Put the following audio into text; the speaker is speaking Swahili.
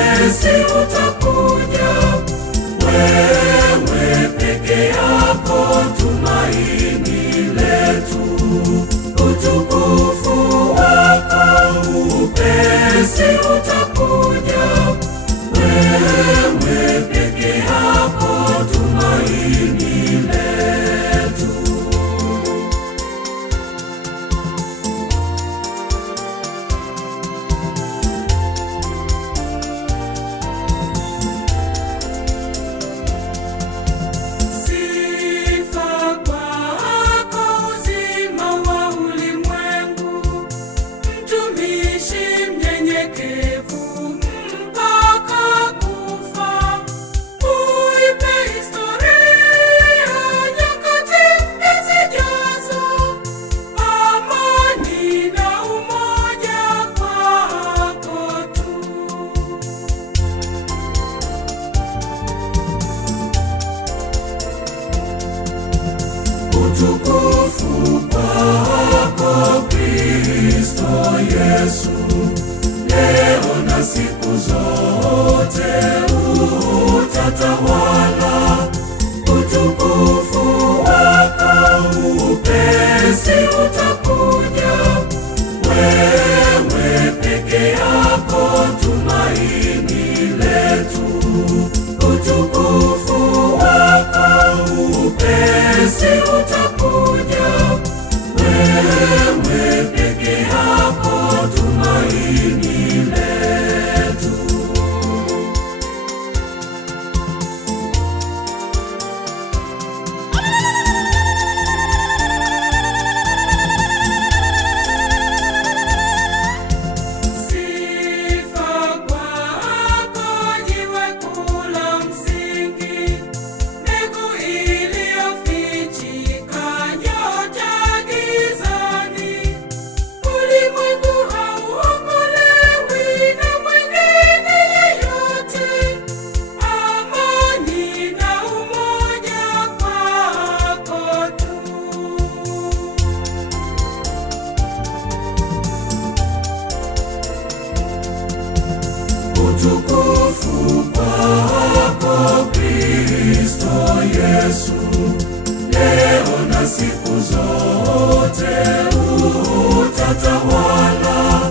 upesi utakuja. Wewe peke yako tumaini letu, utukufu wako upesi utakuja. Wewe peke yako tumaini letu. Sifa kwako uzima wa ulimwengu, mtumishi mnyenyekevu mpaka kufa. Uipe historia nyakati mpya zijazo, amani na umoja kwako tu. Utukufu kwako Kristo Yesu, leo na siku zote utatawala. Utukufu wako upesi utakuja. Wewe peke yako tumaini letu, utukufu wako upesi utakuja. Wewe peke yako tumaini letu. Sifa kwako jiwe kuu la msingi, mbegu iliyofichika nyota gizani. Ulimwengu hauokolewi na mwingine yeyote, amani na umoja kwako tu. Utukufu kwako Kristo Yesu, leo na siku zote utatawala.